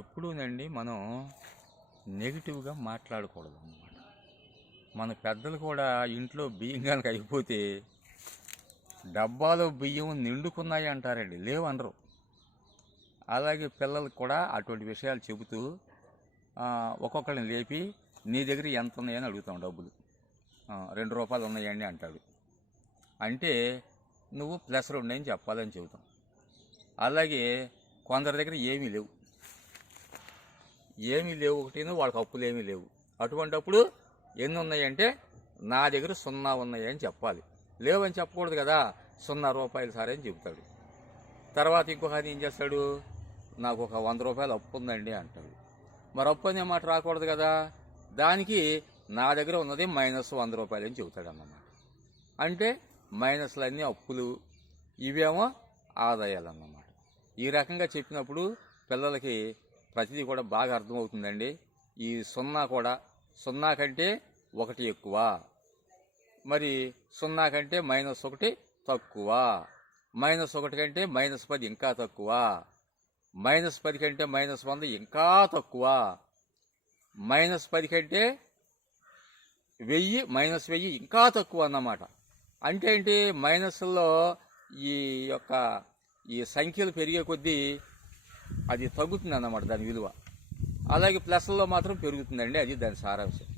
ఎప్పుడూనండి మనం నెగిటివ్గా మాట్లాడకూడదు అన్నమాట. మన పెద్దలు కూడా ఇంట్లో బియ్యం కనుక అయిపోతే డబ్బాలో బియ్యం నిండుకున్నాయి అంటారండి, లేవనరు. అలాగే పిల్లలకు కూడా అటువంటి విషయాలు చెబుతూ ఒక్కొక్కరిని లేపి నీ దగ్గర ఎంత ఉన్నాయని అడుగుతాం. డబ్బులు 2 రూపాయలు ఉన్నాయండి అంటాడు. అంటే నువ్వు +2 అని చెప్పాలని చెబుతాం. అలాగే కొందరి దగ్గర ఏమీ లేవు ఒకటి, వాళ్ళకి అప్పులు ఏమీ లేవు. అటువంటిప్పుడు ఎన్ని ఉన్నాయంటే నా దగ్గర 0 ఉన్నాయని చెప్పాలి. లేవని చెప్పకూడదు కదా. 0 రూపాయలు సరే అని చెబుతాడు. తర్వాత ఇంకొక ఏం చేస్తాడు, నాకు ఒక 100 రూపాయలు అప్పు ఉందండి అంటాడు. మరి అప్పు అనే మాట రాకూడదు కదా. దానికి నా దగ్గర ఉన్నది -100 రూపాయలు అని చెబుతాడు అన్నమాట. అంటే మైనస్లన్నీ అప్పులు, ఇవేమో ఆదాయాలు అన్నమాట. ఈ రకంగా చెప్పినప్పుడు పిల్లలకి ప్రతిదీ కూడా బాగా అర్థమవుతుందండి. ఈ 0 కూడా 0 కంటే 1 ఎక్కువ, మరి 0 కంటే -1 తక్కువ, -1 కంటే -10 ఇంకా తక్కువ, -10 కంటే -100 ఇంకా తక్కువ, -10 కంటే 1000 ఇంకా తక్కువ అన్నమాట. అంటే ఏంటి, మైనస్లో ఈ సంఖ్యలు పెరిగే కొద్దీ అది తగ్గుతుంది అన్నమాట దాని విలువ. అలాగే ప్లస్లో మాత్రం పెరుగుతుందండి. అది దాని సారాంశం.